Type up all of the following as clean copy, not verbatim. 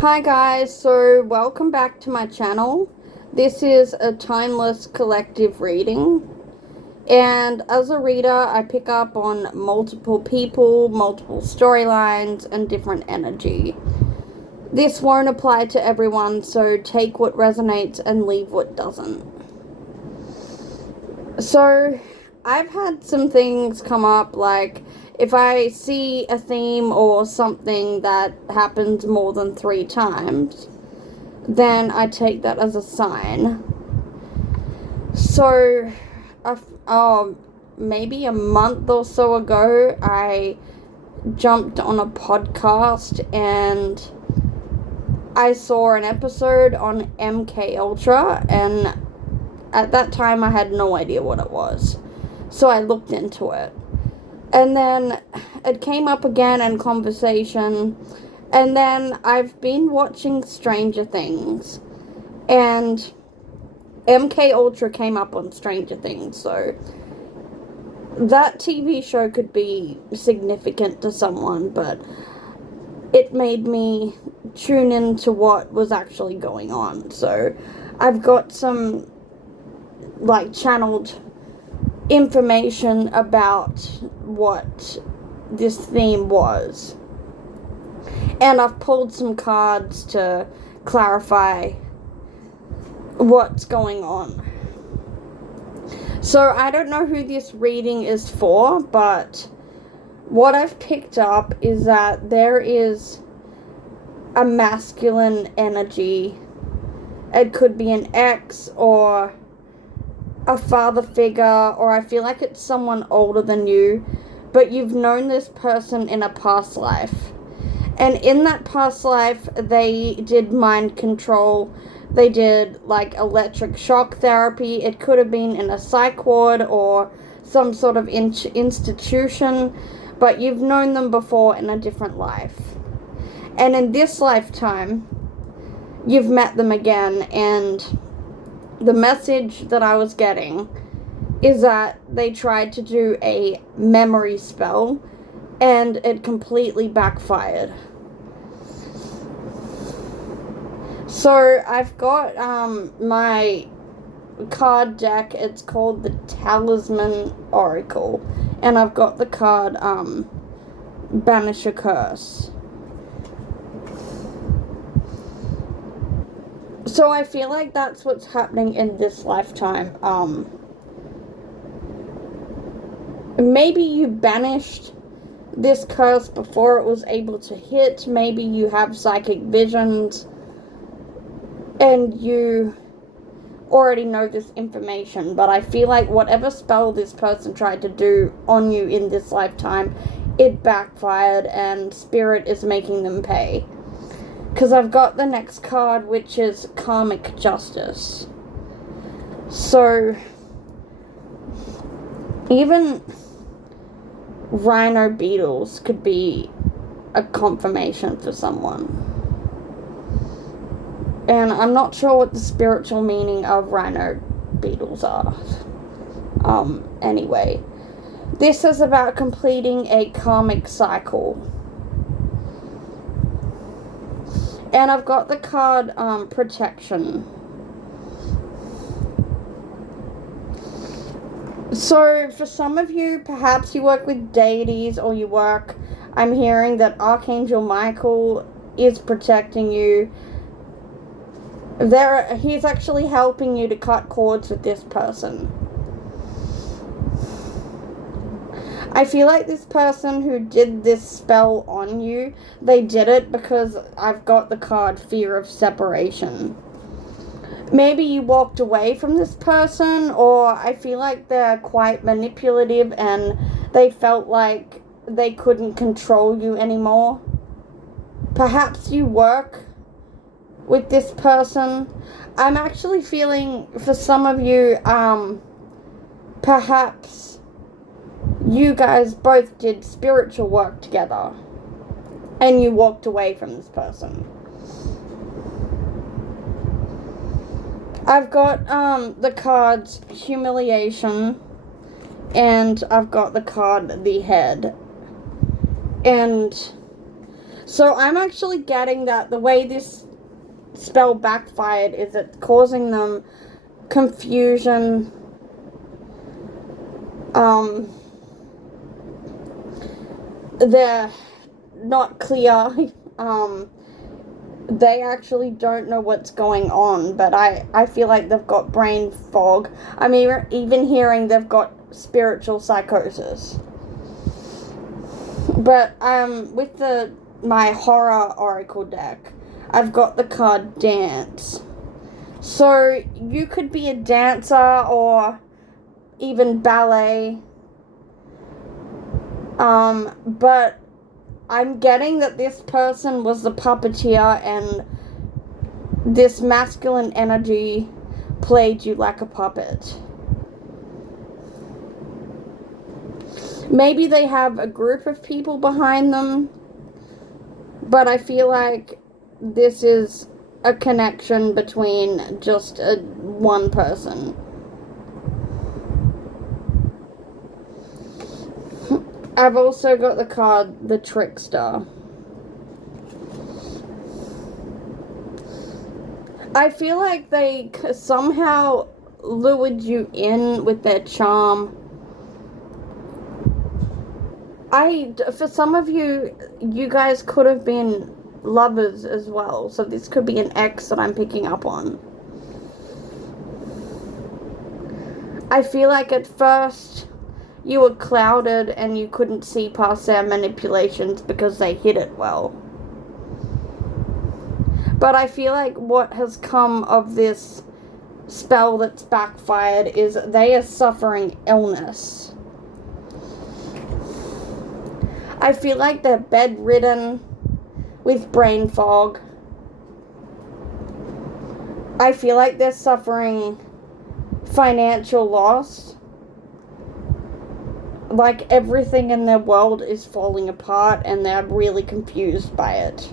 Hi guys, so welcome back to my channel. This is a timeless collective reading, and as a reader I pick up on multiple people, multiple storylines, and different energy. This won't apply to everyone, so take what resonates and leave what doesn't. So I've had some things come up, like if I see a theme or something that happens more than 3 times, then I take that as a sign. So, maybe a month or so ago, I jumped on a podcast and I saw an episode on MK Ultra, and at that time I had no idea what it was. So I looked into it. And then it came up again in conversation. And then I've been watching Stranger Things. And MK Ultra came up on Stranger Things, so that TV show could be significant to someone, but it made me tune into what was actually going on. So I've got some channeled information about what this theme was. And I've pulled some cards to clarify what's going on. So I don't know who this reading is for, but what I've picked up is that there is a masculine energy. It could be an ex or a father figure, or I feel like it's someone older than you, but you've known this person in a past life. And in that past life, they did mind control. They did electric shock therapy. It could have been in a psych ward or some sort of institution, but you've known them before in a different life. And in this lifetime, you've met them again, and the message that I was getting is that they tried to do a memory spell, and it completely backfired. So I've got my card deck. It's called the Talisman Oracle, and I've got the card Banish a Curse. So I feel like that's what's happening in this lifetime. Maybe you banished this curse before it was able to hit. Maybe you have psychic visions and you already know this information, but I feel like whatever spell this person tried to do on you in this lifetime, it backfired, and Spirit is making them pay. Because I've got the next card, which is Karmic Justice. So even rhino beetles could be a confirmation for someone. And I'm not sure what the spiritual meaning of rhino beetles are. Anyway. This is about completing a karmic cycle. And I've got the card, Protection. So, for some of you, perhaps you work with deities, or I'm hearing that Archangel Michael is protecting you. He's actually helping you to cut cords with this person. I feel like this person who did this spell on you, they did it because I've got the card Fear of Separation. Maybe you walked away from this person, or I feel like they're quite manipulative and they felt like they couldn't control you anymore. Perhaps you work with this person. I'm actually feeling, for some of you, perhaps you guys both did spiritual work together and you walked away from this person. I've got the cards Humiliation, and I've got the card The Head. And So I'm actually getting that the way this spell backfired is it's causing them confusion. They're not clear. They actually don't know what's going on, but I feel like they've got brain fog. I mean, even hearing they've got spiritual psychosis. But with my horror oracle deck, I've got the card Dance. So you could be a dancer or even ballet. But I'm getting that this person was the puppeteer and this masculine energy played you like a puppet. Maybe they have a group of people behind them, but I feel like this is a connection between just one person. I've also got the card, the Trickster. I feel like they somehow lured you in with their charm. For some of you, you guys could have been lovers as well, so this could be an ex that I'm picking up on. I feel like at first you were clouded and you couldn't see past their manipulations because they hid it well. But I feel like what has come of this spell that's backfired is they are suffering illness. I feel like they're bedridden with brain fog. I feel like they're suffering financial loss. Like everything in their world is falling apart and they're really confused by it.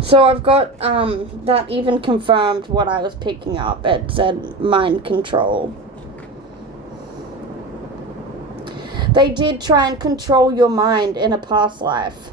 So I've got that even confirmed what I was picking up. It said mind control. They did try and control your mind in a past life.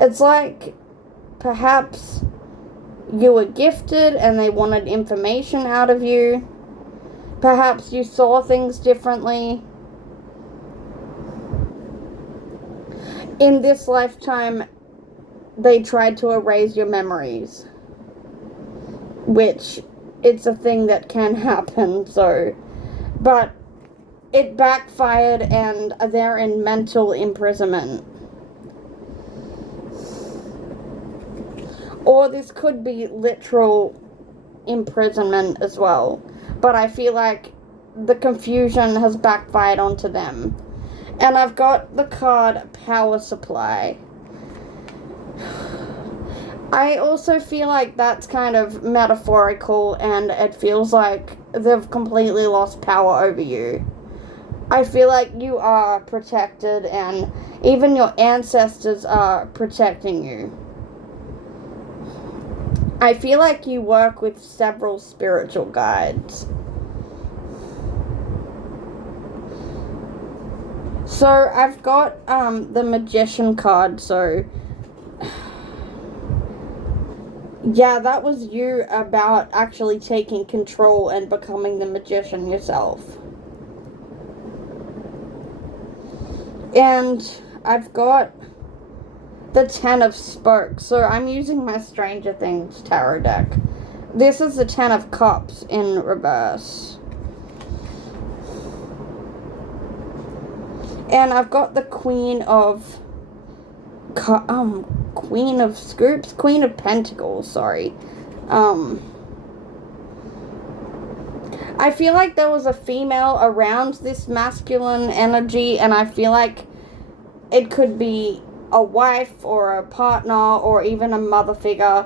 It's like perhaps you were gifted and they wanted information out of you. Perhaps you saw things differently. In this lifetime, they tried to erase your memories. Which, it's a thing that can happen, so... But it backfired and they're in mental imprisonment. Or this could be literal imprisonment as well. But I feel like the confusion has backfired onto them. And I've got the card Power Supply. I also feel like that's kind of metaphorical and it feels like they've completely lost power over you. I feel like you are protected and even your ancestors are protecting you. I feel like you work with several spiritual guides. So I've got the Magician card, so yeah, that was you about actually taking control and becoming the magician yourself. And I've got the Ten of Spokes. So I'm using my Stranger Things tarot deck. This is the Ten of Cups in reverse. And I've got the Queen of Scoops? Queen of Pentacles, sorry. I feel like there was a female around this masculine energy, and I feel like it could be a wife or a partner or even a mother figure.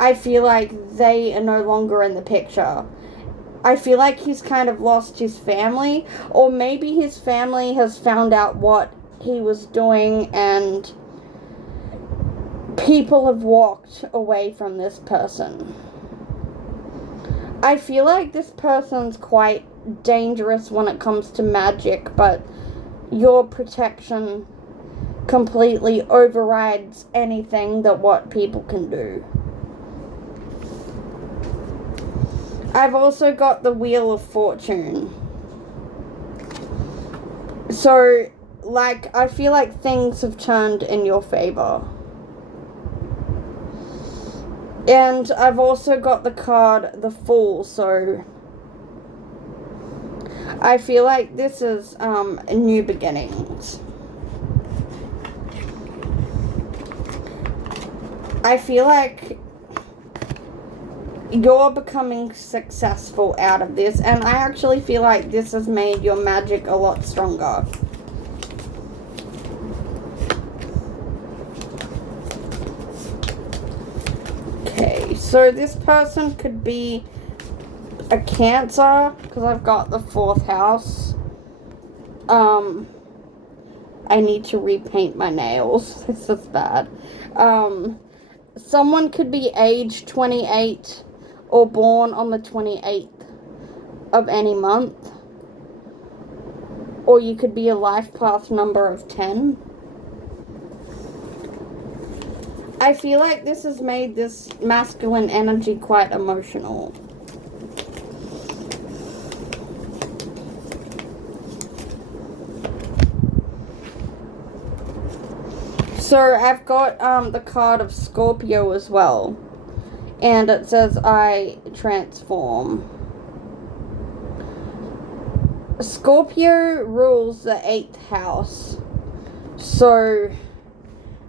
I feel like they are no longer in the picture. I feel like he's kind of lost his family, or maybe his family has found out what he was doing and people have walked away from this person. I feel like this person's quite dangerous when it comes to magic, but your protection completely overrides anything that what people can do. I've also got the Wheel of Fortune. So, like, I feel like things have turned in your favor. And I've also got the card, the Fool, so I feel like this is new beginnings. I feel like you're becoming successful out of this, and I actually feel like this has made your magic a lot stronger. Okay, so this person could be a Cancer, because I've got the 4th house. I need to repaint my nails. This is bad. Someone could be age 28 or born on the 28th of any month. Or you could be a life path number of 10. I feel like this has made this masculine energy quite emotional. So I've got the card of Scorpio as well. And it says, I transform. Scorpio rules the 8th house. So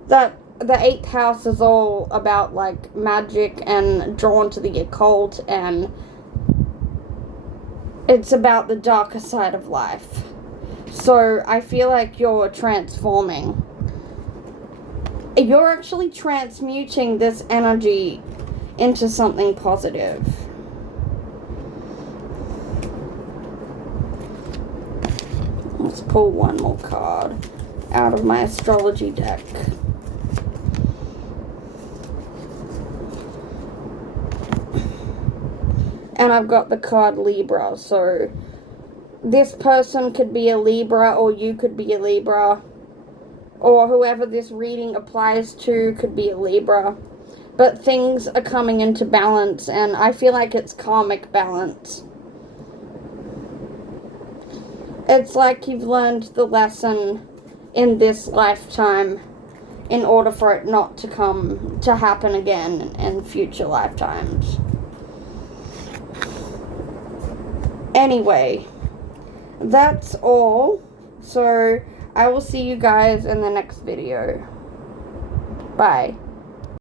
that the 8th house is all about like magic and drawn to the occult, and it's about the darker side of life. So I feel like you're transforming. You're actually transmuting this energy into something positive. Let's pull one more card out of my astrology deck. And I've got the card Libra, so this person could be a Libra, or you could be a Libra. Or whoever this reading applies to could be a Libra. But things are coming into balance, and I feel like it's karmic balance. It's like you've learned the lesson in this lifetime in order for it not to happen again in future lifetimes. Anyway, that's all. So I will see you guys in the next video. Bye.